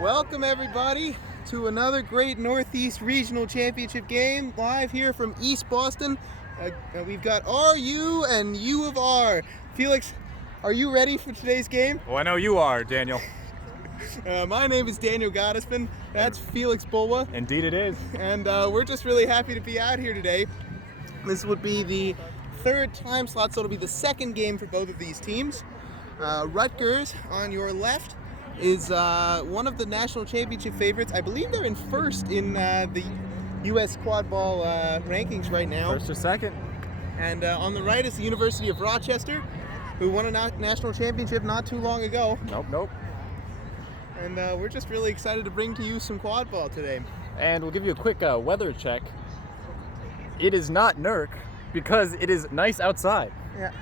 Welcome everybody to another great Northeast Regional Championship game live here from East Boston. We've got RU and U of R. Felix, are you ready for today's game? Well, I know you are, Daniel. My name is Daniel Gottesman. That's Felix Bulwa. Indeed it is. And we're just really happy to be out here today. This would be the third time slot, so it'll be the second game for both of these teams. Rutgers, on your left, is one of the national championship favorites. I believe they're in first in the U.S. quad ball rankings right now. First or second. And on the right is the University of Rochester, who won a national championship not too long ago. Nope. And we're just really excited to bring to you some quad ball today. And we'll give you a quick weather check. It is not NERC because it is nice outside. Yeah.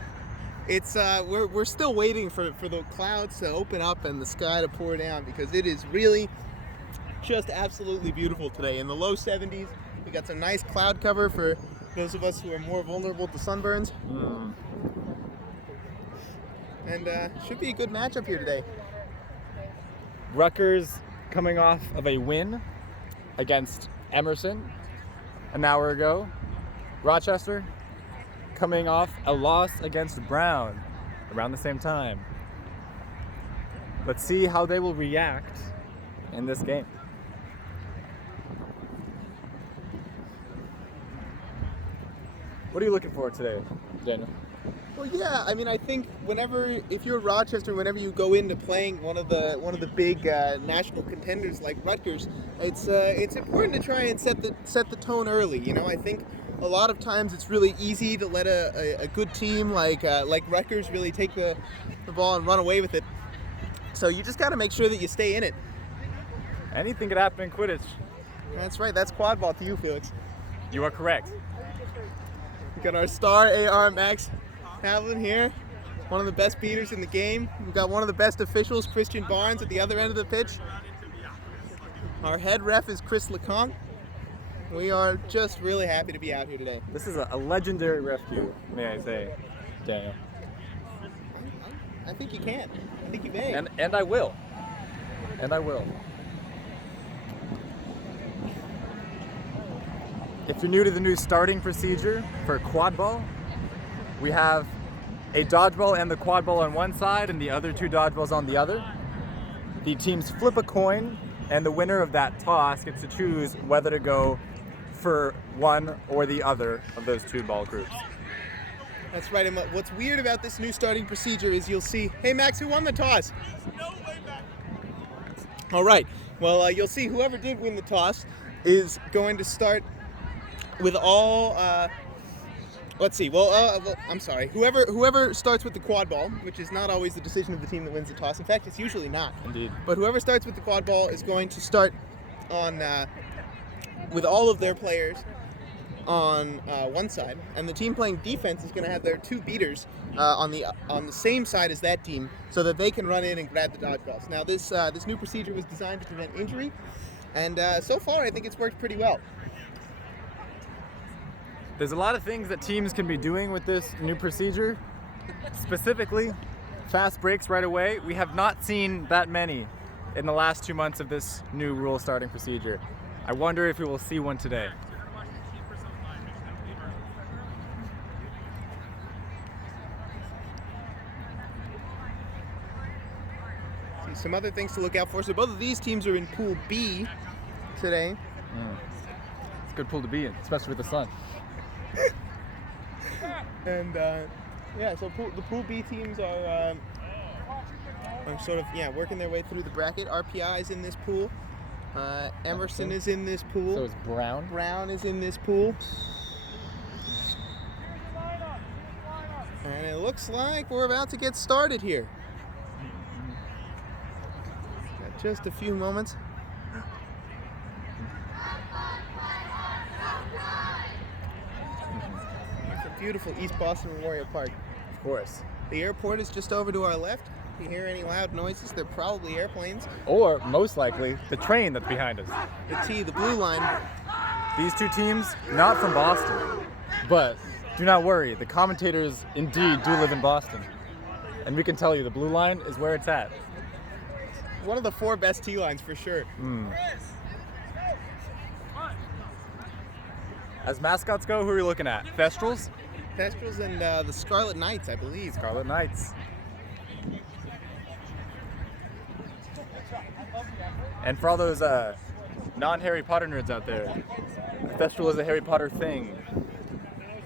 It's we're still waiting for the clouds to open up and the sky to pour down, because it is really just absolutely beautiful today. In the low 70s, we got some nice cloud cover for those of us who are more vulnerable to sunburns. And should be a good matchup here today. Rutgers coming off of a win against Emerson an hour ago. Rochester coming off a loss against Brown around the same time. Let's see how they will react in this game. What are you looking for today, Daniel? Well, yeah, I mean, I think if you're Rochester, whenever you go into playing one of the big national contenders like Rutgers, it's important to try and set the tone early. You know, I think a lot of times it's really easy to let a good team like Rutgers really take the ball and run away with it. So you just got to make sure that you stay in it. Anything could happen in Quidditch. That's right. That's quad ball to you, Felix. You are correct. We got our star AR Max Havlin here, one of the best beaters in the game. We've got one of the best officials, Christian Barnes, at the other end of the pitch. Our head ref is Chris LeConte. We are just really happy to be out here today. This is a legendary rescue, may I say, Daniel. I think you can. I think you may. And I will. And I will. If you're new to the new starting procedure for quad ball, we have a dodgeball and the quad ball on one side and the other two dodgeballs on the other. The teams flip a coin, and the winner of that toss gets to choose whether to go for one or the other of those two ball groups. That's right. And what's weird about this new starting procedure is you'll see, hey Max, who won the toss? All right. Well, you'll see whoever did win the toss is going to start with all. Let's see. Well, I'm sorry. Whoever starts with the quad ball, which is not always the decision of the team that wins the toss. In fact, it's usually not. Indeed. But whoever starts with the quad ball is going to start on with all of their players on one side, and the team playing defense is going to have their two beaters on the same side as that team, so that they can run in and grab the dodgeballs. Now, this new procedure was designed to prevent injury, and so far I think it's worked pretty well. There's a lot of things that teams can be doing with this new procedure. Specifically, fast breaks right away. We have not seen that many in the last 2 months of this new rule starting procedure. I wonder if we will see one today. See some other things to look out for. So both of these teams are in Pool B today. It's a good pool to be in, especially with the sun. And so the Pool B teams are sort of working their way through the bracket. RPI is in this pool. Emerson is in this pool. So is Brown. Brown is in this pool. And it looks like we're about to get started here. Got just a few moments. Beautiful East Boston Memorial Park. Of course. The airport is just over to our left. If you hear any loud noises, they're probably airplanes. Or, most likely, the train that's behind us. The blue line. These two teams, not from Boston. But do not worry, the commentators indeed do live in Boston. And we can tell you the blue line is where it's at. one of the 4 best tee lines for sure. As mascots go, who are we looking at? Thestrals? Thestrals and the Scarlet Knights, I believe. Scarlet Knights. And for all those non-Harry Potter nerds out there, Thestral is a Harry Potter thing.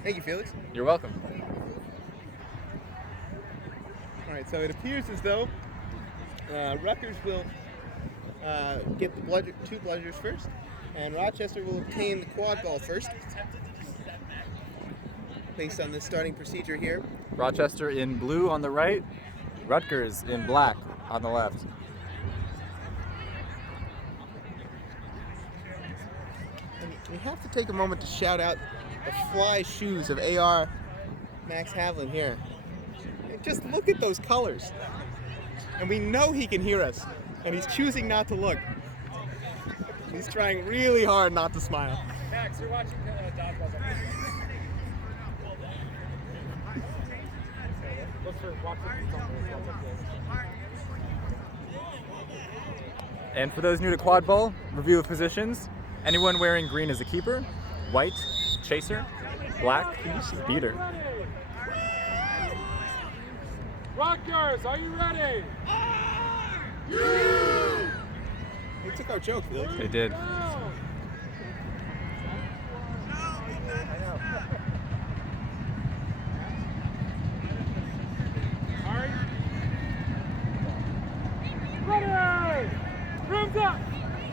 Thank you, Felix. You're welcome. All right, so it appears as though Rutgers will get the 2 bludgers first, and Rochester will obtain the quad ball first, based on this starting procedure here. Rochester in blue on the right, Rutgers in black on the left. And we have to take a moment to shout out the fly shoes of AR Max Havlin here. And just look at those colors. And we know he can hear us, and he's choosing not to look. He's trying really hard not to smile. Max, you're watching dodgeball. And for those new to quad ball, review of positions. Anyone wearing green is a keeper, white, chaser, black, beater. Rutgers, are you ready? They took our joke, Felix. They did. Ready! Rooms up!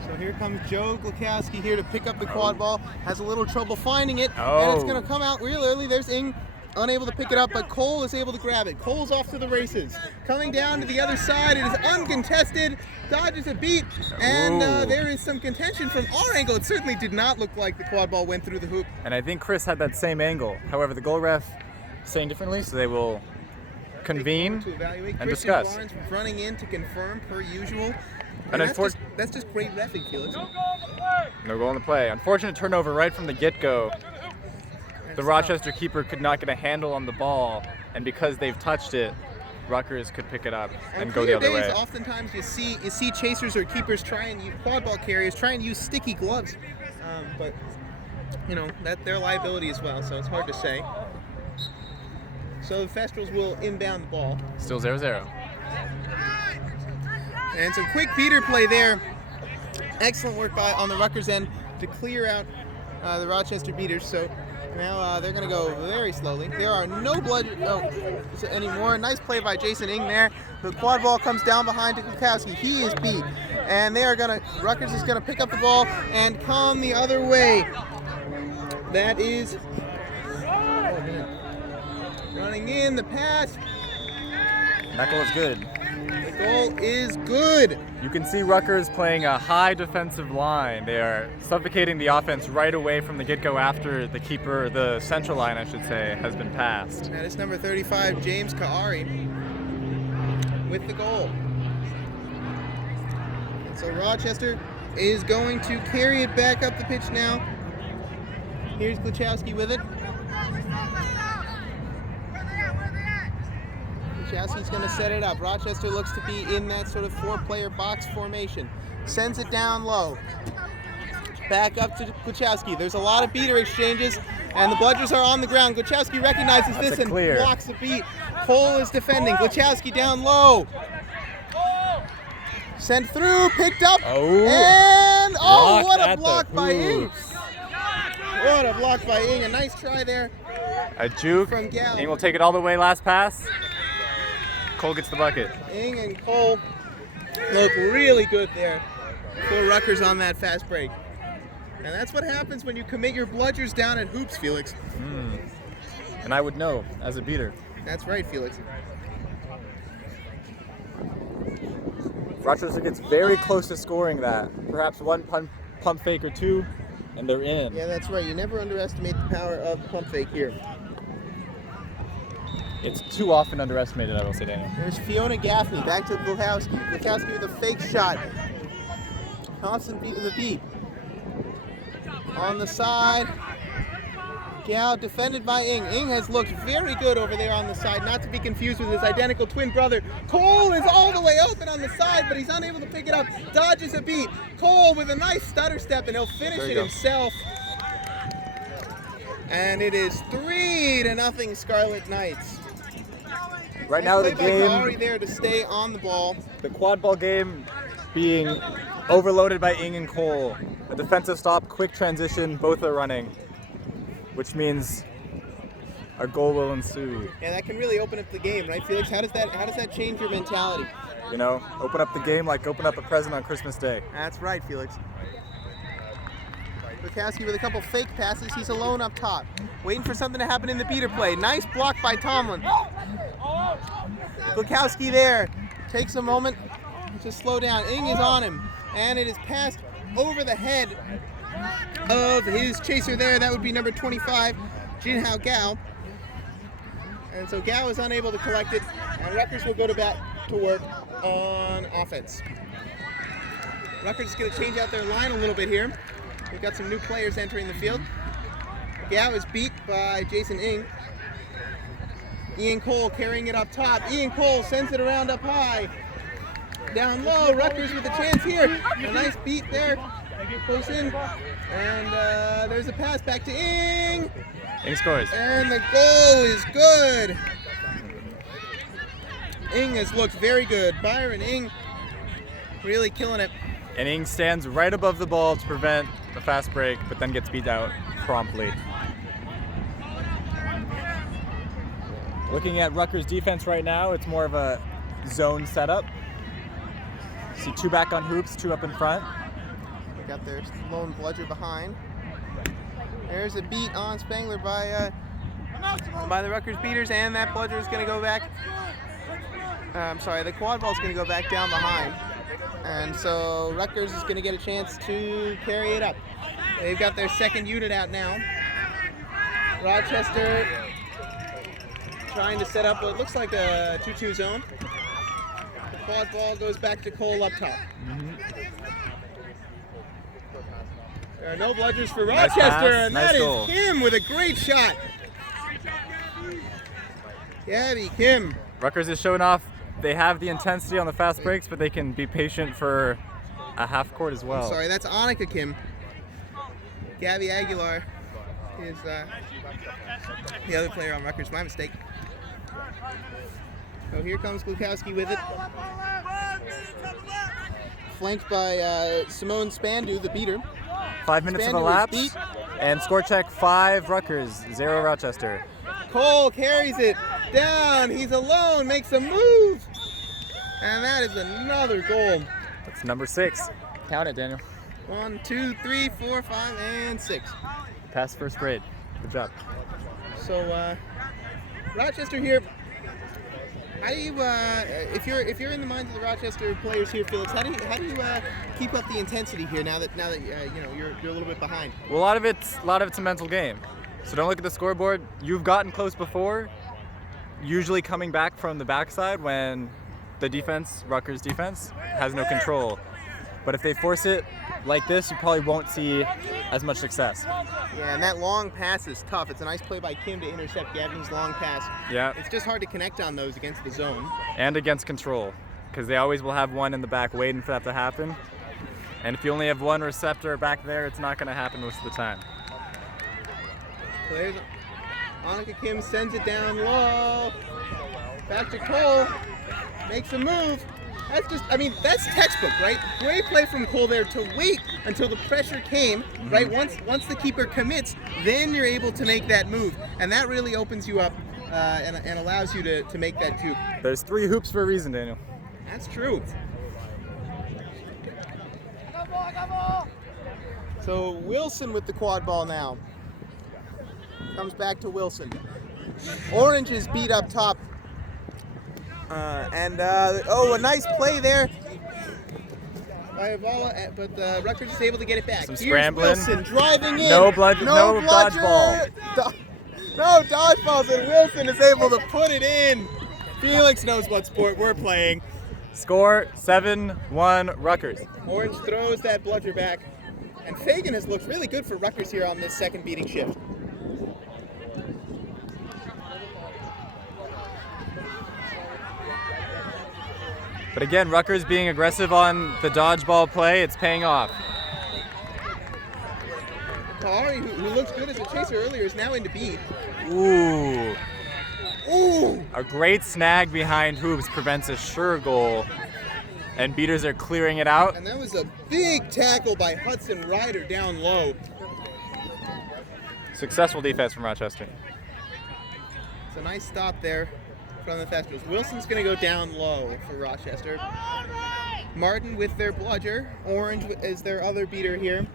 So here comes Joe Glukowski here to pick up the quad ball. Has a little trouble finding it, and Oh. it's going to come out real early. There's Ing, unable to pick it up, but Cole is able to grab it. Cole's off to the races. Coming down to the other side, it is uncontested. Dodges a beat, and Ooh. there is some contention from our angle. It certainly did not look like the quad ball went through the hoop. And I think Chris had that same angle. However, the goal ref saying differently, so they will convene to evaluate. and Christian discuss. Barnes running in to confirm per usual. And That's just great reffing, Felix. No goal on the play! No goal in the play. Unfortunate turnover right from the get-go. The Rochester keeper could not get a handle on the ball, and because they've touched it, Rutgers could pick it up and go the clear other days, way. oftentimes you see chasers or keepers try and use quad ball carriers try and use sticky gloves, but you know that their liability as well. So it's hard to say. So the Thestrals will inbound the ball, Still 0-0. and some quick beater play there. Excellent work on the Rutgers end to clear out the Rochester beaters. So now they're going to go very slowly. There are no blood anymore. Nice play by Jason Ing there. The quad ball comes down behind to Glukowski. He is beat. And Rutgers is going to pick up the ball and come the other way. That is running in the pass. That goal is good. The goal is good. You can see Rutgers playing a high defensive line. They are suffocating the offense right away from the get-go after the keeper, the central line, I should say, has been passed. That is number 35, James Kaari, with the goal. And so Rochester is going to carry it back up the pitch now. Here's Glukowski with it. Glukowski's going to set it up. Rochester looks to be in that sort of 4-player box formation. Sends it down low. Back up to Glukowski. There's a lot of beater exchanges, and the bludgers are on the ground. Glukowski recognizes this and clear. blocks the beat. Cole is defending. Glukowski down low. Sent through, picked up, and what a block by Ing. What a block by Ing. A nice try there. A juke. From Gal. Ing will take it all the way, last pass. Cole gets the bucket. Ing and Cole look really good there for Rutgers on that fast break. And that's what happens when you commit your bludgers down at hoops, Felix. And I would know as a beater. That's right, Felix. Rochester gets very close to scoring that. Perhaps one pump fake or two, and they're in. Yeah, that's right. You never underestimate the power of pump fake here. It's too often underestimated, I will say, Daniel. There's Fiona Gaffney back to Glukowski. Glukowski with a fake shot. Thompson with a beat. On the side. Gao defended by Ing. Ing has looked very good over there on the side, not to be confused with his identical twin brother. Cole is all the way open on the side, but he's unable to pick it up. Dodges a beat. Cole with a nice stutter step, and he'll finish it himself. And it is 3-0 Scarlet Knights. Right now the game, Gowrie there to stay on the ball. the quad ball game being overloaded by Ing and Cole. A defensive stop, quick transition, both are running, which means a goal will ensue. Yeah, that can really open up the game, right, Felix? How does that change your mentality? You know, open up the game like open up a present on Christmas Day. That's right, Felix. Lukowski with a couple fake passes. He's alone up top, waiting for something to happen in the beater play. Nice block by Tomlin. Lukowski there takes a moment to slow down. Ing is on him, and it is passed over the head of his chaser there. That would be number 25, Jinhao Gao. And so Gao is unable to collect it, and Rutgers will go to work on offense. Rutgers is going to change out their line a little bit here. We've got some new players entering the field. Gao is beat by Jason Ing. Ian Cole carrying it up top. Ian Cole sends it around up high. Down low, Rutgers with a chance here. A nice beat there. Close in. And there's a pass back to Ing. Ing scores. And the goal is good. Ing has looked very good. Byron Ing really killing it. And Ing stands right above the ball to prevent the fast break, but then gets beat out promptly. Looking at Rutgers' defense right now, it's more of a zone setup. See 2 back on hoops, 2 up in front. They got their lone bludger behind. There's a beat on Spangler by the Rutgers beaters, and that bludger is going to go back. The quad ball is going to go back down behind. And so Rutgers is going to get a chance to carry it up. They've got their second unit out now. Rochester trying to set up what looks like a 2-2 zone. The quad ball goes back to Cole up top. There are no bludgers for Rochester, and that is Kim with a great shot. Gabby Kim. Rutgers is showing off they have the intensity on the fast breaks, but they can be patient for a half court as well. I'm sorry, that's Annika Kim. Gabby Aguilar is the other player on Rutgers. My mistake. So here comes Glukowski with it. Flanked by Simone Spandu, the beater. 5 minutes of Spandu elapsed, and score check 5 Rutgers, 0 Rochester. Cole carries it down. He's alone, makes a move. And that is another goal. That's number 6. Count it, Daniel. 1, 2, 3, 4, 5, and 6. Pass first grade. Good job. So Rochester here. How do you, if you're in the minds of the Rochester players here, Felix, how do you keep up the intensity here now that you're a little bit behind? Well, a lot of it's a mental game. So don't look at the scoreboard. You've gotten close before, usually coming back from the backside when the defense, Rutgers defense, has no control. But if they force it like this, you probably won't see as much success. Yeah, and that long pass is tough. It's a nice play by Kim to intercept Gabby's long pass. Yeah. It's just hard to connect on those against the zone. And against control, because they always will have one in the back waiting for that to happen. And if you only have one receptor back there, it's not going to happen most of the time. So there's Annika Kim sends it down low. Back to Cole. Makes a move. That's textbook, right? Great play from Cole there to wait until the pressure came, right? Once the keeper commits, then you're able to make that move. And that really opens you up and allows you to make that juke. There's 3 hoops for a reason, Daniel. That's true. So Wilson with the quad ball now. Comes back to Wilson. Orange is beat up top. A nice play there by Avala, but Rutgers is able to get it back. Some Here's scrambling. Wilson driving in. No dodgeball. No dodgeballs, and Wilson is able to put it in. Felix knows what sport we're playing. Score 7-1 Rutgers. Orange throws that bludger back, and Fagan has looked really good for Rutgers here on this second beating shift. But again, Rutgers being aggressive on the dodgeball play, it's paying off. Kalari, who looks good as a chaser earlier, is now into beat. Ooh. Ooh! A great snag behind hoops prevents a sure goal. And beaters are clearing it out. And that was a big tackle by Hudson Ryder down low. Successful defense from Rochester. It's a nice stop there from the Thestrals. Wilson's going to go down low for Rochester. Martin with their bludger. Orange is their other beater here.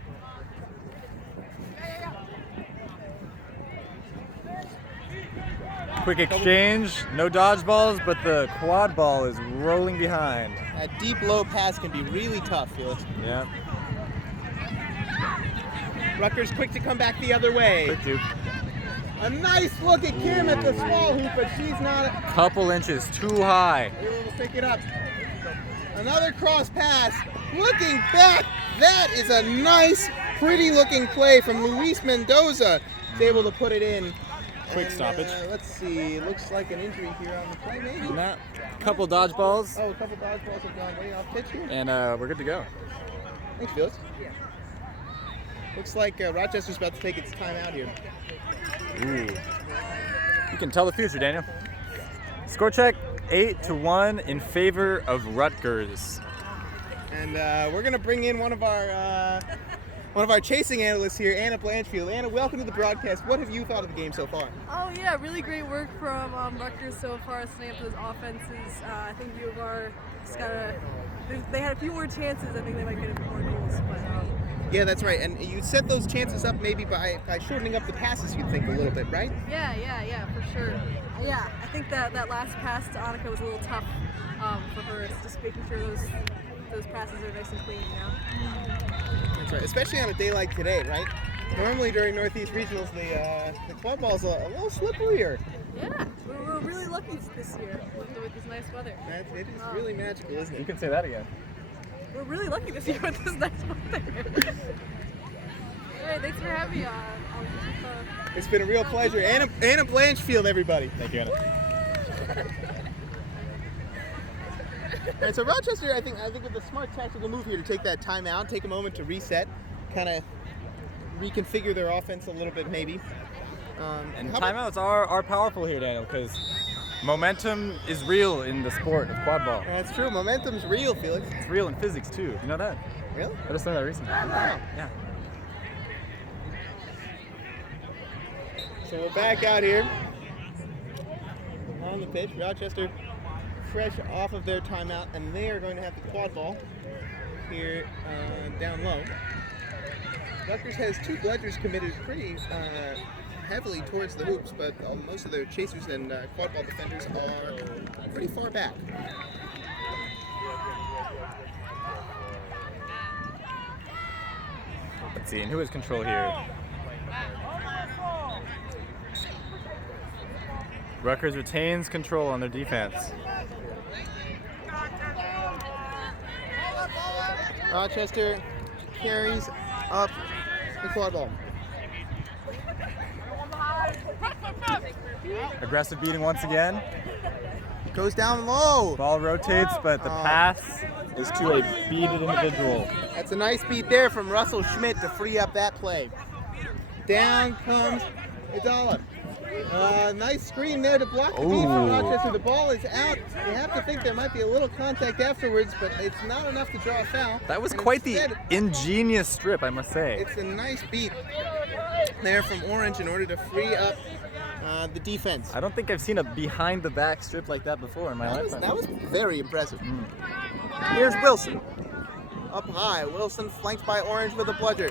Quick exchange, no dodgeballs, but the quad ball is rolling behind. That deep low pass can be really tough, Felix. Yeah. Rutgers quick to come back the other way. Quick dupe. A nice look at Kim at the small hoop, but she's not Couple inches too high. able to pick it up. Another cross pass. Looking back, that is a nice, pretty looking play from Luis Mendoza. He's able to put it in. Quick And, stoppage. Let's see. Looks like an injury here on the play, maybe. Nah, couple dodgeballs, Oh, a couple dodgeballs have gone way off pitch here. and we're good to go. Thanks, Felix. Looks like Rochester's about to take its time out here. Ooh. You can tell the future, Daniel. Score check 8-1 in favor of Rutgers. And we're gonna bring in one of our chasing analysts here, Anna Blanchfield. Anna, welcome to the broadcast. What have you thought of the game so far? Oh yeah, really great work from Rutgers so far, staying up those offenses. I think U of R just they had a few more chances. I think they might get a few more goals, but Yeah, that's right. And you set those chances up maybe by shortening up the passes, you'd think, a little bit, right? yeah, for sure. Yeah, I think that last pass to Annika was a little tough for her. It's just making sure those passes are nice and clean, you know? That's right. Especially on a day like today, right? Normally during Northeast Regionals, the quad ball's a little slipperier. Yeah, we're really lucky this year with this nice weather. It is really magical, isn't You it? can say that again. We're really lucky this year with this nice weather. All right, thanks for having me. It's been a real pleasure. Anna Blanchfield, everybody. Thank you, Anna. All right, so Rochester, I think with a smart tactical move here to take that timeout, take a moment to reset, kind of reconfigure their offense a little bit, maybe. And how about- timeouts are powerful here, Daniel, because momentum is real in the sport of quad ball. That's true. Momentum's real, Felix. It's real in physics too. You know that? Really? I just learned that recently. Wow. Yeah. So we're back out here on the pitch. Rochester fresh off of their timeout, and they are going to have the quad ball here down low. Rutgers has two bludgers committed pretty heavily towards the hoops, but most of their chasers and quad ball defenders are pretty far back. Let's see, and who has control here? Rutgers retains control on their defense. Rochester carries up the quad ball. Aggressive beating once again. Goes down low. Ball rotates, but the pass is to a beated individual. That's a nice beat there from Russell Schmidt to free up that play. Down comes Idala. Nice screen there to block the beat from Ooh. Rochester. The ball is out. You have to think there might be a little contact afterwards, but it's not enough to draw a foul. That was And quite the instead, ingenious strip, I must say. It's a nice beat there from Orange in order to free up the defense. I don't think I've seen a behind the back strip like that before in my lifetime. That was very impressive. Here's Wilson. Up high. Wilson flanked by Orange with a bludger.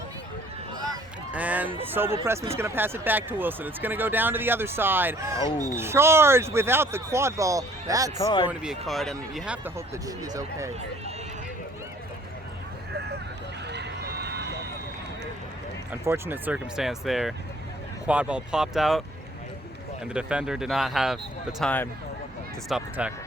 And Sobel Pressman's going to pass it back to Wilson. It's going to go down to the other side. Oh. Charge without the quad ball. That's a That's card. going to be a card, and you have to hope that she is okay. Unfortunate circumstance there. Quad ball popped out, and the defender did not have the time to stop the tackle.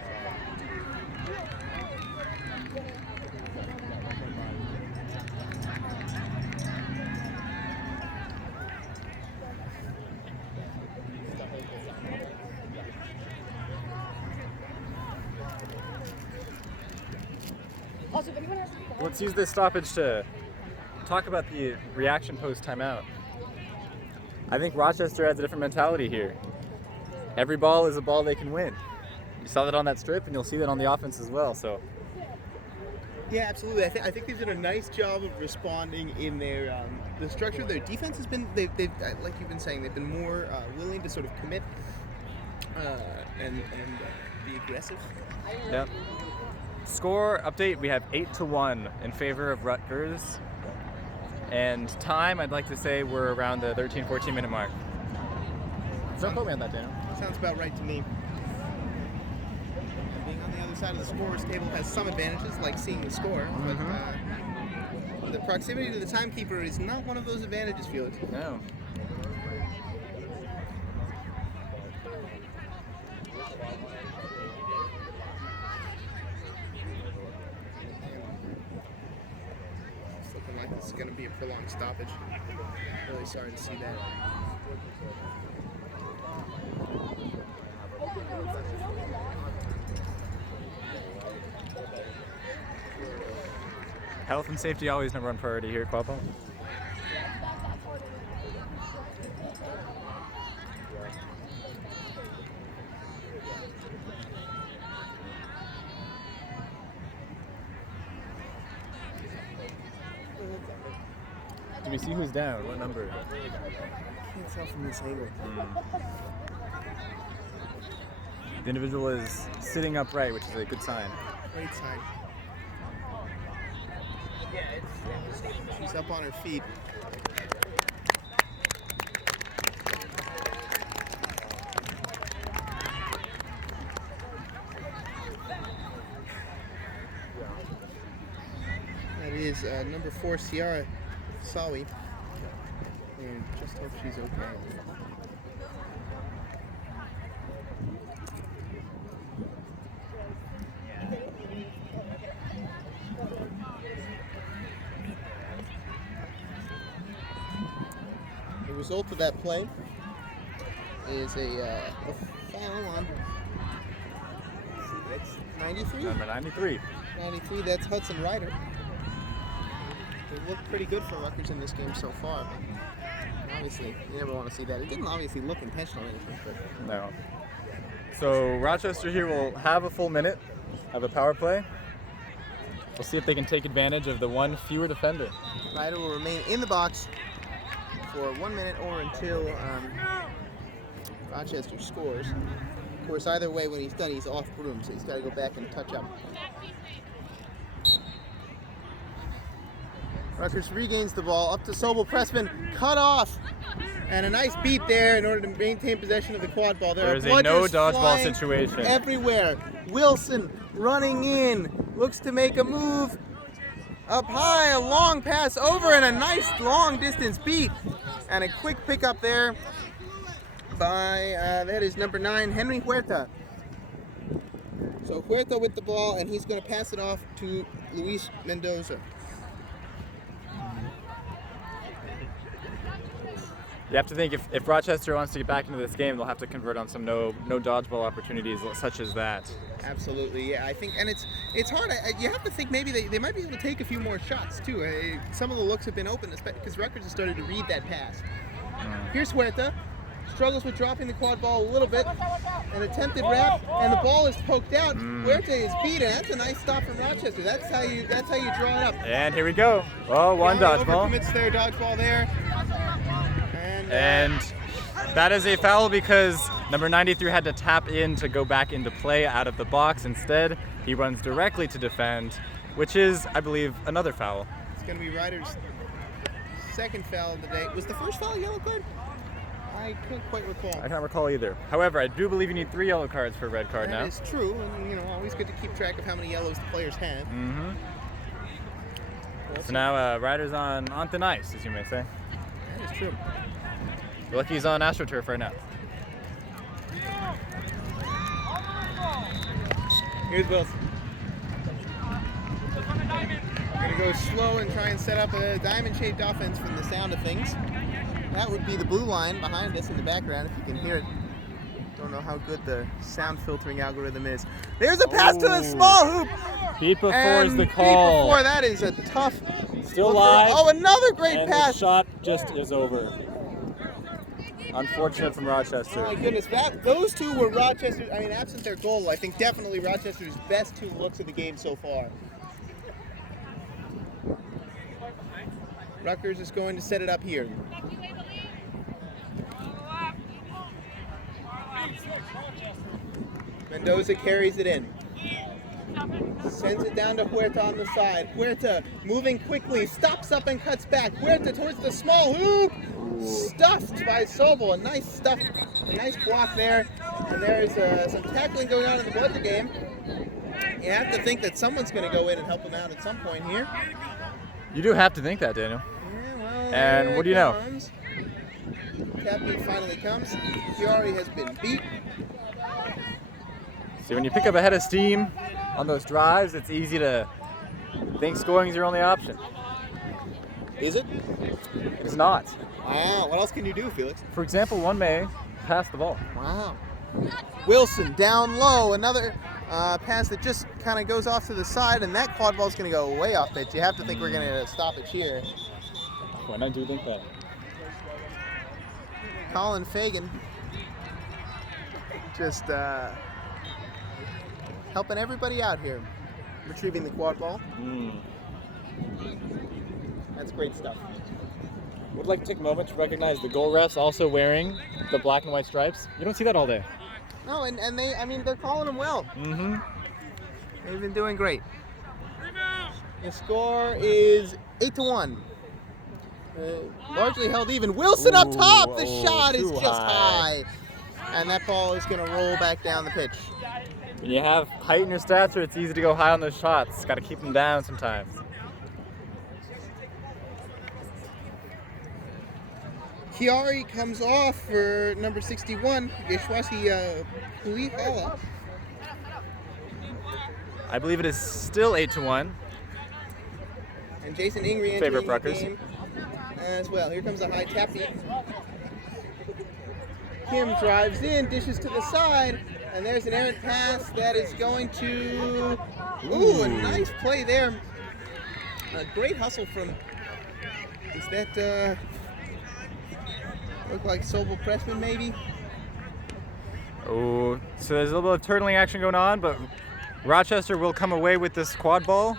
Let's use this stoppage to talk about the reaction post timeout. I think Rochester has a different mentality here. Every ball is a ball they can win. You saw that on that strip, and you'll see that on the offense as well. So, yeah, absolutely. I think they've done a nice job of responding in their the structure of their defense has been they've like you've been saying, they've been more willing to sort of commit and be aggressive. yeah. Score update: we have 8-1 in favor of Rutgers, and time, I'd like to say we're around the 13-14 minute mark. Don't quote me on that, Daniel. Sounds about right to me. And being on the other side of the scores table has some advantages, like seeing the score, but the proximity to the timekeeper is not one of those advantages, Felix. No. It's looking like this is going to be a prolonged stoppage. Really sorry to see that. Health and safety always number one priority here at Quadball. Do we see who's down? What number? Can't tell from this angle. The individual is sitting upright, which is a good sign. Great sign. She's up on her feet. That is number 4, Ciara Sawi. And just hope she's okay. The result of that play is a foul on. That's 93. Number 93. 93. That's Hudson Ryder. They looked pretty good for Rutgers in this game so far, but obviously you never want to see that. It didn't obviously look intentional or anything, but No. So Rochester here will have a full minute of a power play. We'll see if they can take advantage of the one fewer defender. Ryder will remain in the box for 1 minute or until Rochester scores. Of course, either way, when he's done, he's off broom, so he's got to go back and touch up. Rutgers regains the ball up to Sobel. Pressman cut off, and a nice beat there in order to maintain possession of the quad ball. There's a no dodgeball situation everywhere. Wilson running in, looks to make a move up high, a long pass over, and a nice long distance beat, and a quick pickup there by that is number 9, Henry Huerta. So Huerta with the ball, and he's going to pass it off to Luis Mendoza. You have to think if Rochester wants to get back into this game, they'll have to convert on some no dodgeball opportunities such as that. Absolutely, yeah. I think, and it's hard. You have to think maybe they might be able to take a few more shots too. Some of the looks have been open, because Rutgers has started to read that pass. Here's Huerta, struggles with dropping the quad ball a little bit, an attempted wrap, and the ball is poked out. Huerta is beaten. That's a nice stop from Rochester. That's how you draw it up. And here we go. Oh, one dodgeball. Overcommits their dodgeball there. And that is a foul because number 93 had to tap in to go back into play out of the box. Instead, he runs directly to defend, which is, I believe, another foul. It's going to be Ryder's second foul of the day. Was the first foul a yellow card? I can't quite recall. I can't recall either. However, I do believe you need 3 yellow cards for a red card now. That is true, and always good to keep track of how many yellows the players have. So now Ryder's on thin ice, as you may say. That is true. We're lucky he's on AstroTurf right now. Here's Wilson. Gonna go slow and try and set up a diamond-shaped offense from the sound of things. That would be the blue line behind us in the background, if you can hear it Don't know how good the sound filtering algorithm is. There's a pass to the small hoop. Beat before And is the beat call. before, that is a tough. Still look live. Oh, another great And the pass. shot just is over. Unfortunate from Oh Rochester. my goodness, those two were Rochester. I mean, absent their goal, I think definitely Rochester's best 2 looks of the game so far. Rutgers is going to set it up here. Mendoza carries it in. Sends it down to Huerta on the side. Huerta moving quickly, stops up and cuts back. Huerta towards the small hoop. Stuffed by Sobel. A nice block there. And there's some tackling going on in the buzzer game. You have to think that someone's going to go in and help him out at some point here. You do have to think that, Daniel. Yeah, well, And there what do it you know? comes. Tap beat finally comes. Chiari has been beat. See, when you pick up a head of steam on those drives, it's easy to think scoring is your only option. Is it? It's not. Wow. What else can you do, Felix? For example, one may pass the ball. Wow. Wilson down low. Another pass that just kind of goes off to the side, and that quad ball is going to go way off pitch. You have to think we're going to stop it here. When I do think that. Colin Fagan just helping everybody out here, retrieving the quad ball. That's great stuff. Would like to take a moment to recognize the goal refs also wearing the black and white stripes. You don't see that all day. No, and they're calling them well. Mm-hmm. They've been doing great. The score is 8-1. Largely held even. Wilson up top. The shot is too just high. And that ball is going to roll back down the pitch. When you have height in your stature, it's easy to go high on those shots. Got to keep them down sometimes. Chiari comes off for number 61, Yeshwasi Puihala. I believe it is still 8-1. And Jason Ingri Favorite entering the Rutgers. game as well. Here comes a high tap beat. Kim drives in, dishes to the side, and there's an errant pass that is going to... Ooh, a nice play there. A great hustle from... Is that... look like Sobel Pressman, maybe? Oh, so there's a little bit of turtling action going on, but Rochester will come away with this quad ball.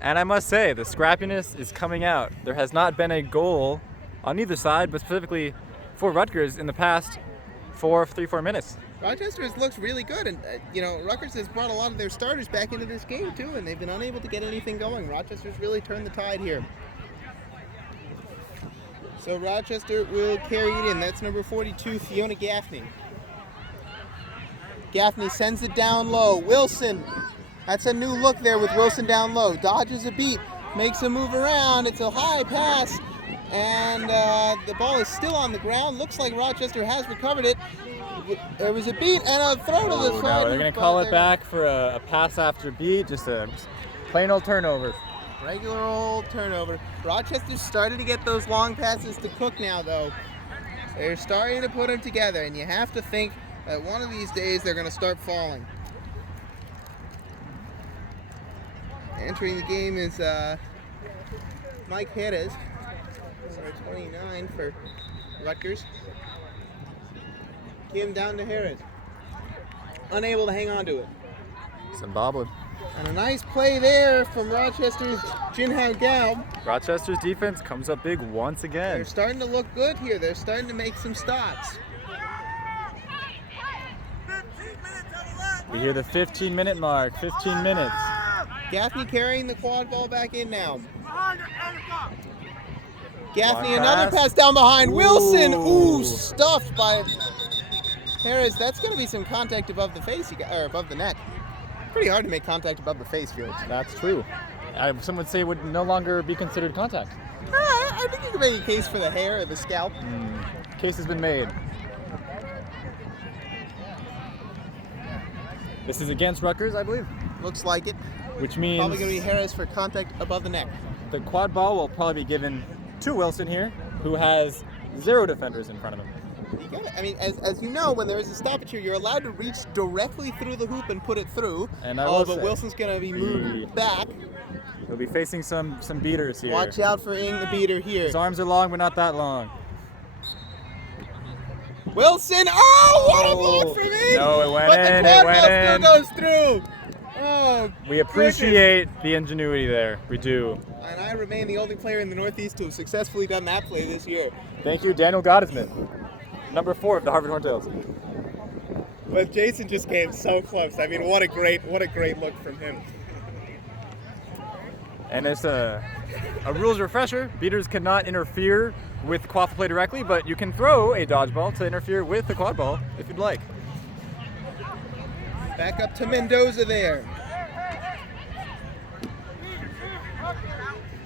And I must say, the scrappiness is coming out. There has not been a goal on either side, but specifically for Rutgers in the past 3-4 minutes. Rochester has looked really good, and Rutgers has brought a lot of their starters back into this game too, and they've been unable to get anything going. Rochester's really turned the tide here. So Rochester will carry it in. That's number 42, Fiona Gaffney. Gaffney sends it down low. Wilson. That's a new look there with Wilson down low. Dodges a beat, makes a move around. It's a high pass, and the ball is still on the ground. Looks like Rochester has recovered it. There was a beat and a throw to the side. No, they're going to call it back for a pass after beat, just a plain old turnover. Regular old turnover. Rochester's starting to get those long passes to Cook now, though. They're starting to put them together, and you have to think that one of these days they're going to start falling. Entering the game is Mike Jerez, number 29 for Rutgers. Kim down to Jerez. Unable to hang on to it. Zimbabwe. And a nice play there from Rochester's Jinhao Gao. Rochester's defense comes up big once again. They're starting to look good here. They're starting to make some stops. We hear the 15-minute mark, 15 minutes. Gaffney carrying the quad ball back in now. Gaffney, Long another pass. pass down behind. Wilson, Ooh. ooh, stuffed by Jerez. That's going to be some contact above the face, or above the neck. Pretty hard to make contact above the face, Felix. That's true. Some would say it would no longer be considered contact. I think you can make a case for the hair or the scalp. Case has been made. This is against Rutgers, I believe, Looks like it. which means Probably going to be Jerez for contact above the neck. the quad ball will probably be given to Wilson here, who has 0 defenders in front of him. You gotta, I mean, as you know, when there is a stoppage here, you're allowed to reach directly through the hoop and put it through. And I will but say, Wilson's going to be moved back. He'll be facing some beaters here. Watch out for Ing, the beater here. His arms are long, but not that long. Wilson! Oh, what a block from Ing! No, it went but in. the It went still in. goes through. Oh, We appreciate the ingenuity there. We do. And I remain the only player in the Northeast to have successfully done that play this year. Thank you, Daniel Gottesman, number 4 of the Harvard Horntails. But Jason just came so close. I mean, what a great look from him. And it's a rules refresher. Beaters cannot interfere with the quaffle play directly, but you can throw a dodgeball to interfere with the quad ball if you'd like. Back up to Mendoza there.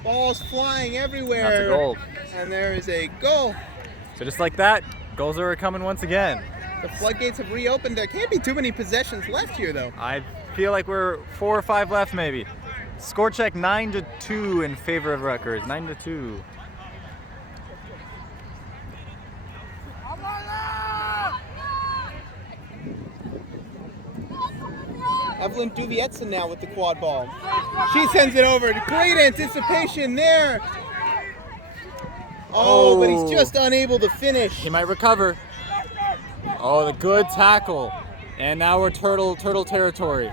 Balls flying everywhere. That's a goal. And there is a goal. So just like that, goals are coming once again. The floodgates have reopened. There can't be too many possessions left here, though. I feel like we're 4 or 5 left, maybe. Score check 9-2 in favor of Rutgers. 9-2. Evelyn Duvietson now with the quad ball. She sends it over. Great anticipation there. Oh, but he's just unable to finish. He might recover. Oh, the good tackle. And now we're turtle territory.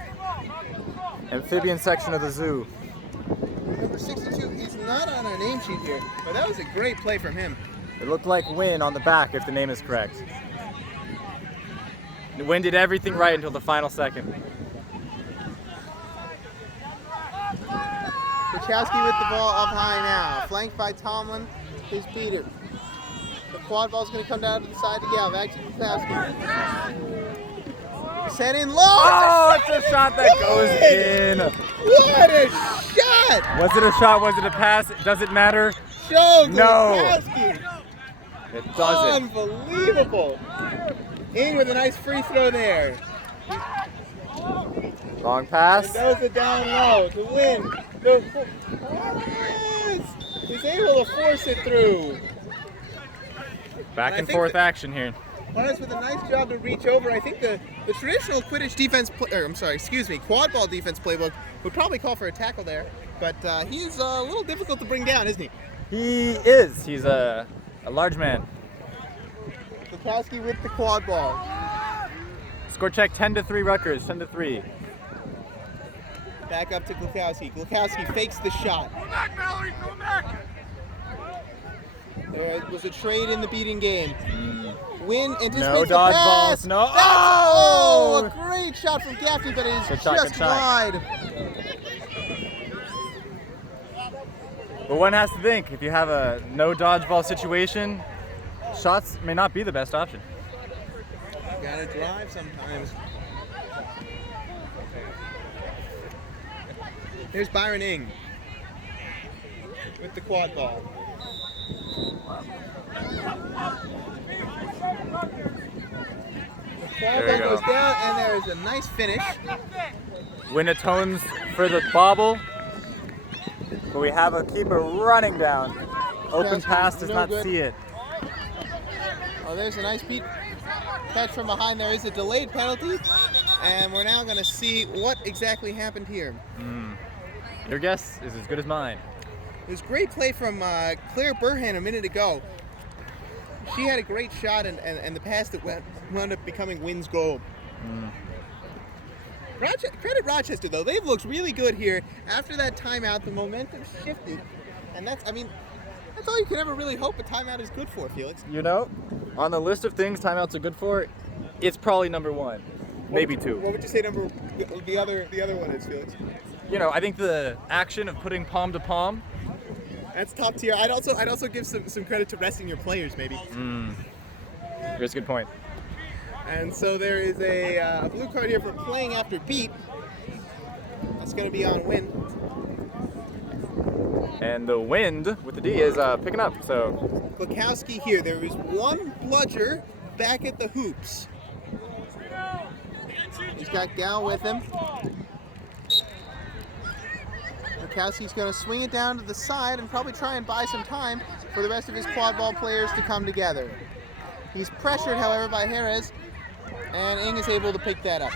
Amphibian section of the zoo. Number 62, he's not on our name sheet here, but that was a great play from him. It looked like Win on the back, if the name is correct. Win did everything right until the final second. Kachowski with the ball up high now, flanked by Tomlin, his beater. The quad ball's going to come down to the side to Gal, back to Kachowski. Sent in low. Oh, it's a shot that goes in. What a shot! Was it a shot? Was it a pass? Does it matter? Show No. Kachowski. It doesn't. Unbelievable. In with a nice free throw there. Long pass. Mendoza down low to win. He's able to force it through. Back I and think forth that- action here. Juarez with a nice job to reach over. I think the traditional Quidditch defense, quad ball defense playbook would probably call for a tackle there, but he's a little difficult to bring down, isn't he? He is. He's a large man. Kachowski with the quad ball. Score check 10-3 Rutgers. 10-3. Back up to Glukowski. Glukowski fakes the shot. Come back, Mallory, come back! There was a trade in the beating game. Win anticipates No the dodgeballs. pass. No. Oh, a great shot from Gaffney, but it is Good shot, just good shot. wide. But one has to think, if you have a no dodgeball situation, shots may not be the best option. You gotta drive sometimes. Here's Byron Ing with the quad ball. The quad There you ball go. goes down, and there is a nice finish. Win atones for the bobble, but we have a keeper running down. Open pass does No not good. see it. Oh, there's a nice beat catch from behind. There is a delayed penalty, and we're now going to see what exactly happened here. Your guess is as good as mine. It was great play from Claire Burhan a minute ago. She had a great shot, and the pass that wound up becoming Wynn's goal. Credit Rochester, though. They've looked really good here. After that timeout, the momentum shifted. And that's all you can ever really hope a timeout is good for, Felix. You know, on the list of things timeouts are good for, it's probably number 1, maybe 2. What would you say the other one is, Felix? You know, I think the action of putting palm to palm. That's top tier. I'd also give some credit to resting your players, maybe. Here's a good point. And so there is a blue card here for playing after beat. That's going to be on Win. And the wind with the D is picking up, so Glukowski here. There is one bludger back at the hoops. He's got Gal with him. Glukowski's going to swing it down to the side and probably try and buy some time for the rest of his quad ball players to come together. He's pressured, however, by Jerez, and Ing is able to pick that up.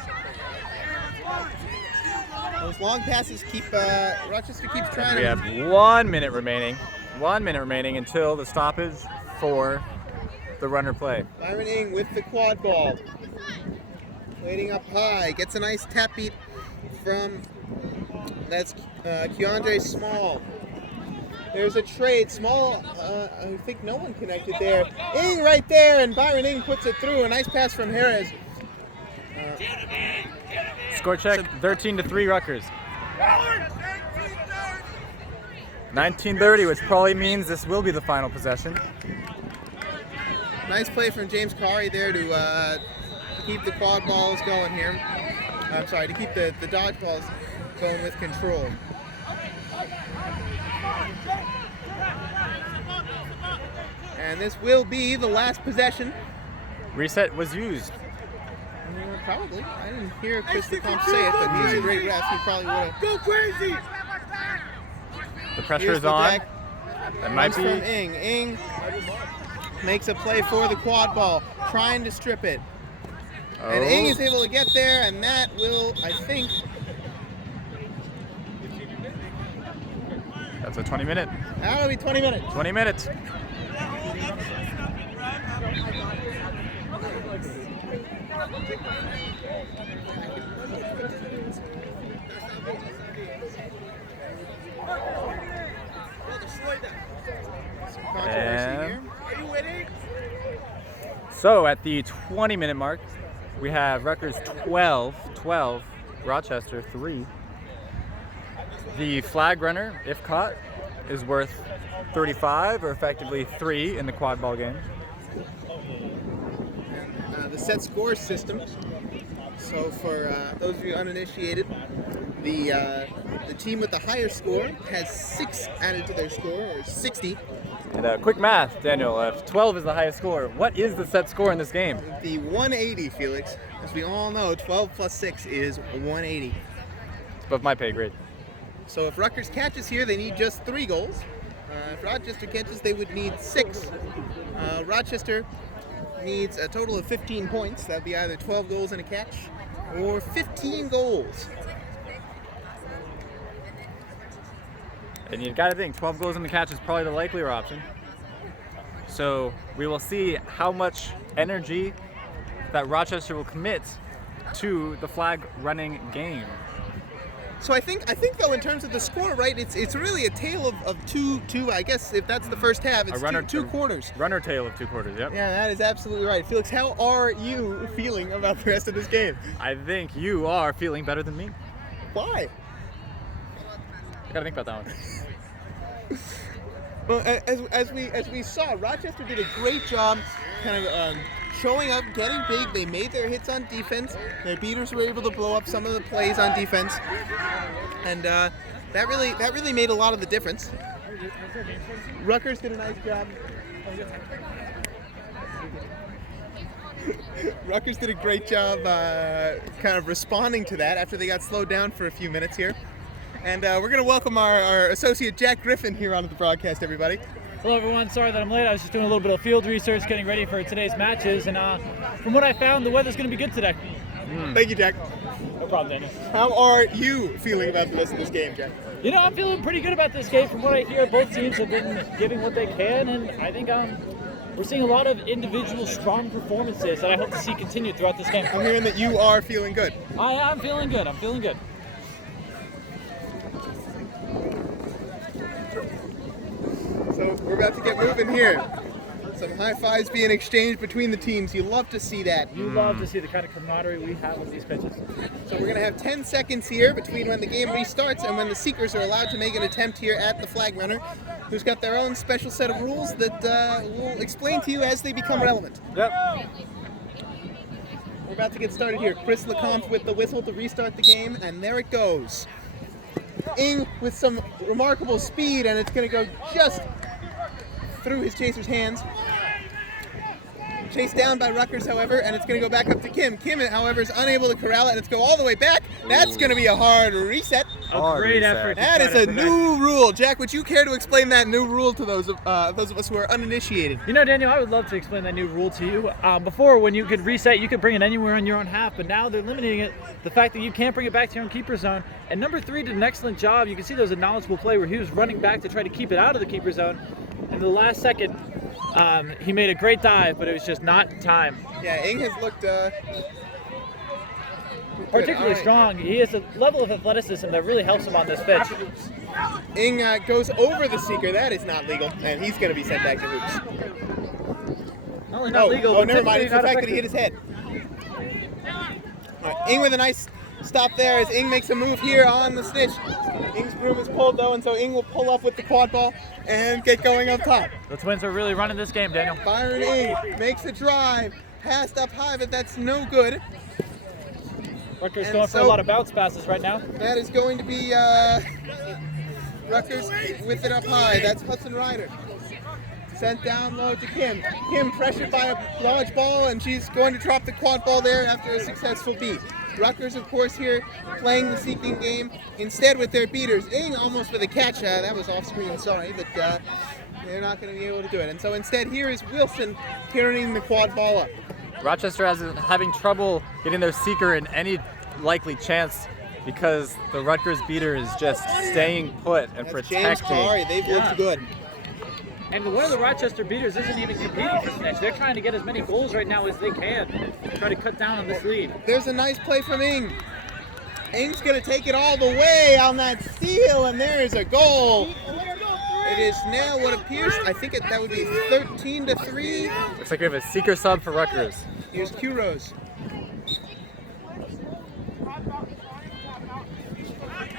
Those long passes keep, Rochester keeps trying. We have 1 minute remaining. 1 minute remaining until the stoppage for the runner play. Byron Ing with the quad ball. Waiting up high, gets a nice tap beat from, that's Keandre Small. There's a trade. Small, I think no one connected there. Ing right there, and Byron Ing puts it through. A nice pass from Jerez. Score check, 13-3 Rutgers. 19:30, which probably means this will be the final possession. Nice play from James Kari there to keep the quad balls going here. I'm sorry, to keep the dodge balls going with control. And this will be the last possession. Reset was used. Probably. I didn't hear Chris Lecomte say it, but he's a great ref. He probably would have. Go crazy! The pressure is on. That might be. From Ing. Ing makes a play for the quad ball, trying to strip it. Oh. And Ing is able to get there, and that will, I think. That's a 20-minute. That'll be 20 minutes. 20 minutes. And so at the 20-minute mark, we have Rutgers 12, Rochester 3. The flag runner, if caught, is worth 35, or effectively 3 in the quad ball game. The set score system. So for those of you uninitiated, the team with the higher score has 6 added to their score, or 60. And quick math, Daniel. If 12 is the highest score, what is the set score in this game? The 180, Felix. As we all know, 12 plus 6 is 180. It's above my pay grade. So if Rutgers catches here, they need just 3 goals. If Rochester catches, they would need 6. Rochester needs a total of 15 points. That would be either 12 goals and a catch, or 15 goals. And you gotta think, 12 goals in the catch is probably the likelier option. So we will see how much energy that Rochester will commit to the flag running game. So I think though, in terms of the score, right, it's really a tale of two. I guess if that's the first half, it's two quarters. Runner tale of 2 quarters. Yep. Yeah, that is absolutely right. Felix, how are you feeling about the rest of this game? I think you are feeling better than me. Why? I gotta think about that one. Well, as we saw, Rochester did a great job, kind of showing up, getting big. They made their hits on defense. Their beaters were able to blow up some of the plays on defense, and that really made a lot of the difference. Rutgers did a nice job. Rutgers did a great job kind of responding to that after they got slowed down for a few minutes here. And we're going to welcome our associate Jack Griffin here onto the broadcast, everybody. Hello everyone, sorry that I'm late. I was just doing a little bit of field research, getting ready for today's matches, and from what I found, the weather's going to be good today. Thank you, Jack. No problem, Daniel. How are you feeling about the rest of this game, Jack? You know, I'm feeling pretty good about this game. From what I hear, both teams have been giving what they can, and I think we're seeing a lot of individual strong performances that I hope to see continue throughout this game. I'm hearing that you are feeling good. I'm feeling good. I'm feeling good. So we're about to get moving here. Some high fives being exchanged between the teams. You love to see that. You love to see the kind of camaraderie we have with these pitches. So we're going to have 10 seconds here between when the game restarts and when the Seekers are allowed to make an attempt here at the flag runner, who's got their own special set of rules that we'll explain to you as they become relevant. Yep. We're about to get started here. Chris Lecomte with the whistle to restart the game, and there it goes. Ing with some remarkable speed, and it's going to go just through his chaser's hands. Chased down by Rutgers, however, and it's going to go back up to Kim. Kim, however, is unable to corral it, and it's go all the way back. That's going to be a hard reset. A great effort. That is a new rule. Jack, would you care to explain that new rule to those of us who are uninitiated? You know, Daniel, I would love to explain that new rule to you. Before, when you could reset, you could bring it anywhere on your own half, but now they're limiting it. The fact that you can't bring it back to your own keeper zone. And number 3 did an excellent job. You can see there was a knowledgeable play where he was running back to try to keep it out of the keeper zone. And the last second, he made a great dive, but it was just not in time. Yeah, Ing has looked particularly strong. He has a level of athleticism that really helps him on this pitch. Ing goes over the seeker. That is not legal, and he's going to be sent back to hoops. Not only not legal, but never mind. It's the typically fact that he hit his head. All right, Ing with a nice stop there as Ing makes a move here on the snitch. Ing's broom is pulled though, and so Ing will pull up with the quad ball and get going up top. The Twins are really running this game, Daniel. Byron Ing makes a drive, passed up high, but that's no good. Rutgers And going for a so- lot of bounce passes right now. That is going to be Rutgers with it up high. That's Hudson Ryder. Sent down low to Kim. Kim pressured by a large ball, and she's going to drop the quad ball there after a successful beat. Rutgers, of course, here playing the seeking game instead with their beaters. Ing almost with a catch. That was off screen, sorry, but they're not going to be able to do it. And so instead here is Wilson carrying the quad ball up. Rochester is having trouble getting their seeker in any likely chance because the Rutgers beater is just staying put and That's protecting. James Kari. They've looked good. And one of the Rochester beaters isn't even competing for snitch. They're trying to get as many goals right now as they can. Try to cut down on this lead. There's a nice play from Ing. Ing's going to take it all the way on that steal, and there is a goal. It is now what appears, I think that would be 13-3. Looks like we have a seeker sub for Rutgers. Here's Q-Rose.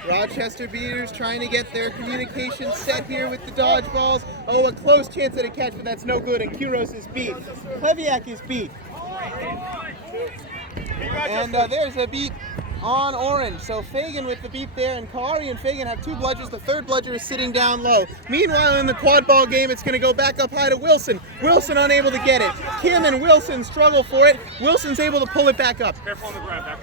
Rochester beaters trying to get their communication set here with the dodgeballs. Oh, a close chance at a catch, but that's no good, and Q-Rose is beat. Pleviak is beat. And there's a beat on Orange. So Fagan with the beat there, and Kari and Fagan have 2 bludgers. The third bludger is sitting down low. Meanwhile, in the quad ball game, it's going to go back up high to Wilson. Wilson unable to get it. Kim and Wilson struggle for it. Wilson's able to pull it back up. Careful on the ground, back.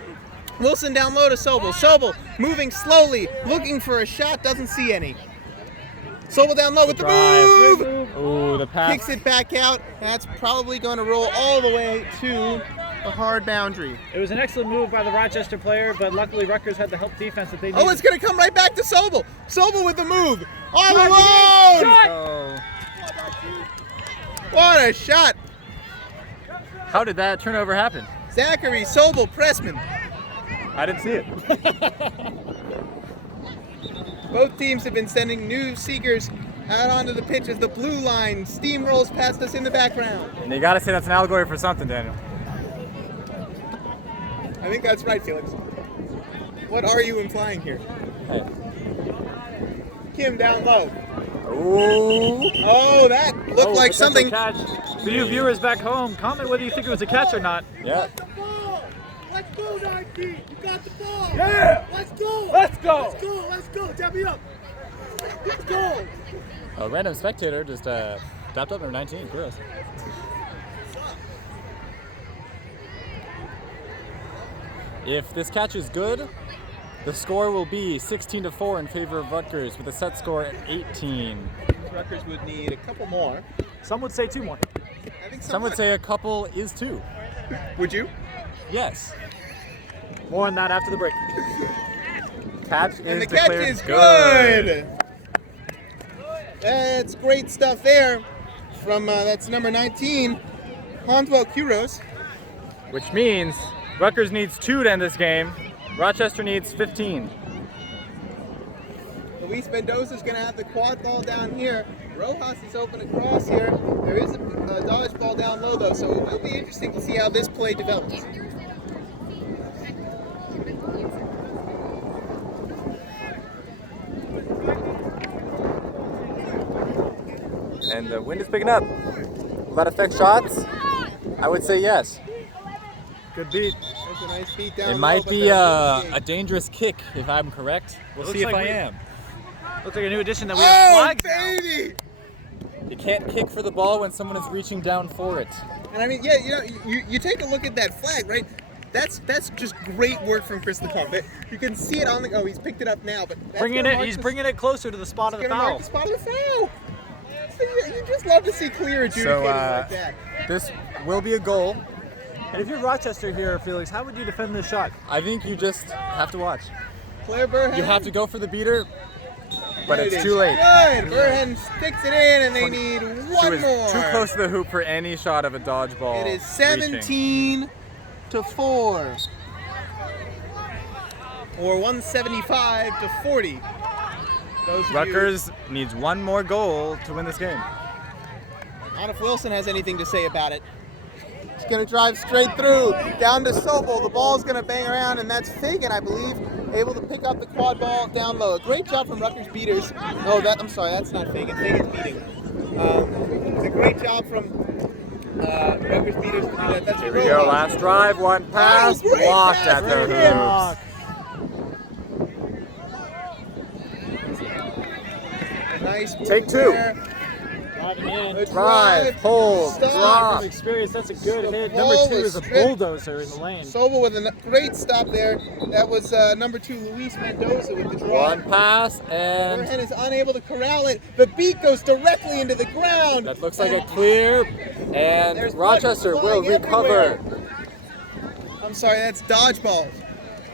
Wilson down low to Sobel. Sobel moving slowly, looking for a shot, doesn't see any. Sobel down low with the move! Ooh, the pass. Kicks it back out. That's probably going to roll all the way to the hard boundary. It was an excellent move by the Rochester player, but luckily Rutgers had the help defense that they needed. Oh, it's going to come right back to Sobel. Sobel with the move. All alone! Oh. What a shot. How did that turnover happen? Zachary, Sobel, Pressman. I didn't see it. Both teams have been sending new seekers out onto the pitch as the blue line steamrolls past us in the background. And you gotta say that's an allegory for something, Daniel. I think that's right, Felix. What are you implying here? Hey. Kim down low. Ooh. Oh, that looked like something. Catch. For you viewers back home, comment whether you think it was a catch or not. Yeah. Let's go, Nike! You got the ball! Yeah! Let's go! Let's go! Let's go! Let's go! Tap me up! Let's go! A random spectator just tapped up number 19. Gross. If this catch is good, the score will be 16-4 in favor of Rutgers with a set score at 18. Rutgers would need a couple more. Some would say 2 more. I think Some would say a couple is 2. Would you? Yes. More on that after the break. Catch And is the catch declared is good. That's great stuff there from that's number 19, Hanswell Q-Rose. Which means Rutgers needs 2 to end this game. Rochester needs 15. Luis Mendoza's going to have the quad ball down here. Rojas is open across here. There is a dodge ball down low though, so it will be interesting to see how this play develops. And the wind is picking up. Will that affect shots? I would say yes. Good beat. That's a nice beat down It low, might but be that's a dangerous kick if I'm correct. We'll Looks see if like I we- am. Looks like a new addition that we have Oh, flags now. baby! You can't kick for the ball when someone is reaching down for it. And I mean, yeah, you take a look at that flag, right? That's just great work from Chris LeCombe. You can see it on the. Oh, he's picked it up now, but that's He's bringing it closer to the spot of the gonna mark foul. the spot of the foul. So you just love to see clear adjudicating like that. This will be a goal. And if you're Rochester here, Felix, how would you defend this shot? I think you just have to watch. Claire Burhan. You have to go for the beater, but There it's it too is. late. Good. Burhan sticks it in, and they need She one was more. too close to the hoop for any shot of a dodgeball. It is reaching. 17-4, or 175-40. Those of you- Rutgers needs one more goal to win this game. Not if Wilson has anything to say about it. He's going to drive straight through, down to Sobel. The ball's going to bang around, and that's Fagan, I believe, able to pick up the quad ball down low. A great job from Rutgers beaters. Oh, I'm sorry, that's not Fagan. Fagan's beating. It's a great job from Rutgers beaters to do that. That's Here we go, last drive, one pass, great blocked pass at the from him. hoops. Nice move Take two. there. Driving in. A Drive, hold, stop. drop. From experience, that's a good The hit. ball Number 2 was is a stripped. bulldozer in the lane. Sobel with a great stop there. That was number 2, Luis Mendoza with the draw. One pass, and Overhead is unable to corral it. The beat goes directly into the ground. that looks like a clear, and There's Rochester blood will flying recover. everywhere. I'm sorry, that's dodgeball.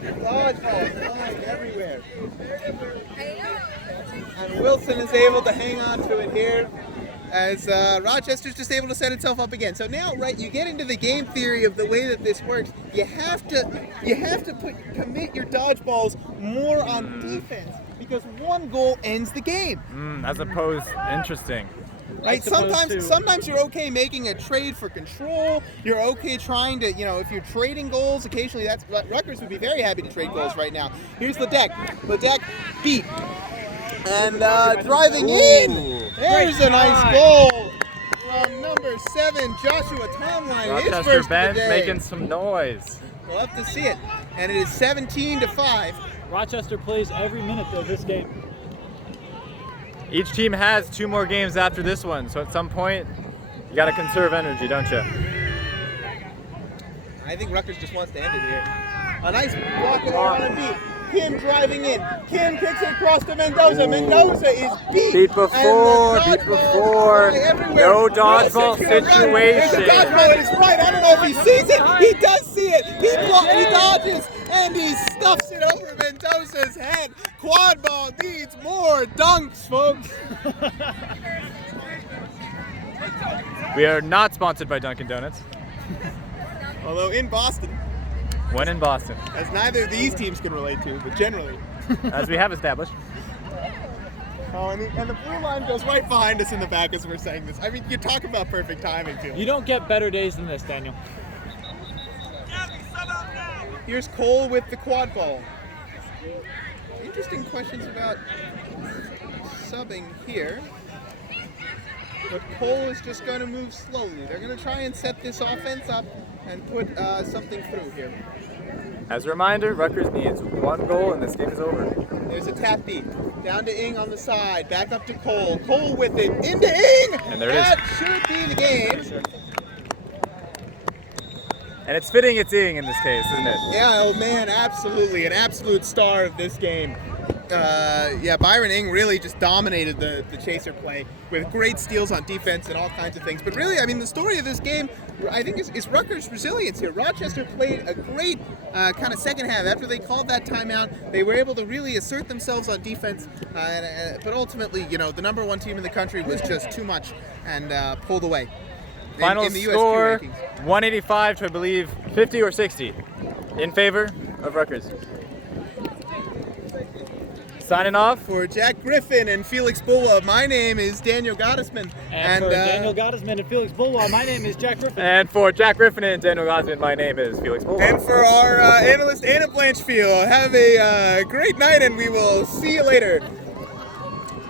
Dodgeball flying everywhere. And Wilson is able to hang on to it here as Rochester's just able to set itself up again. So now, right, you get into the game theory of the way that this works. You have to commit your dodgeballs more on defense because one goal ends the game. As opposed, interesting. Right? As opposed to- Sometimes you're okay making a trade for control. You're okay trying to, if you're trading goals, occasionally Rutgers would be very happy to trade goals right now. Here's Ledeck. Ledeck beat. And driving in. There's a nice goal from number 7, Joshua Tomline. His Rochester first of the bench day. making some noise. We'll have to see it. And it is 17-5. Rochester plays every minute of this game. Each team has 2 more games after this one, so at some point, you gotta conserve energy, don't you? I think Rutgers just wants to end it here. A nice block on a beat. Kim driving in. Kim kicks it across to Mendoza. Mendoza is beat. Beat before, And the beat dodgeball before. is flying everywhere. No dodgeball Wilson's gonna run. There's a situation. dodgeball at his right. I don't know if he sees it. He does see it. He dodges and he stuffs it over Mendoza's head. Quad ball needs more dunks, folks. We are not sponsored by Dunkin' Donuts. Although in Boston, When in Boston, as neither of these teams can relate to, but generally. as we have established. Oh, and the blue line goes right behind us in the back as we're saying this. I mean, you're talking about perfect timing, too. You don't get better days than this, Daniel. Here's Cole with the quad ball. Interesting questions about subbing here. But Cole is just going to move slowly. They're going to try and set this offense up and put something through here. As a reminder, Rutgers needs 1 goal and this game is over. There's a tap beat. Down to Ing on the side. Back up to Cole. Cole with it. Into Ing! And there it is. That should be the game. And it's fitting it's Ing in this case, isn't it? Yeah, oh man, absolutely. An absolute star of this game. Byron Ing really just dominated the chaser play with great steals on defense and all kinds of things. But really, I mean, the story of this game, I think, is Rutgers' resilience here. Rochester played a great kind of second half. After they called that timeout, they were able to really assert themselves on defense. But ultimately, the number 1 team in the country was just too much and pulled away. Final in the USQ score, rankings. 185 to, I believe, 50 or 60 in favor of Rutgers. Signing off. For Jack Griffin and Felix Bulwa, my name is Daniel Gottesman. And for Daniel Gottesman and Felix Bulwa, my name is Jack Griffin. And for Jack Griffin and Daniel Gosman, my name is Felix Bull. And for our analyst, Anna Blanchfield, have a great night and we will see you later.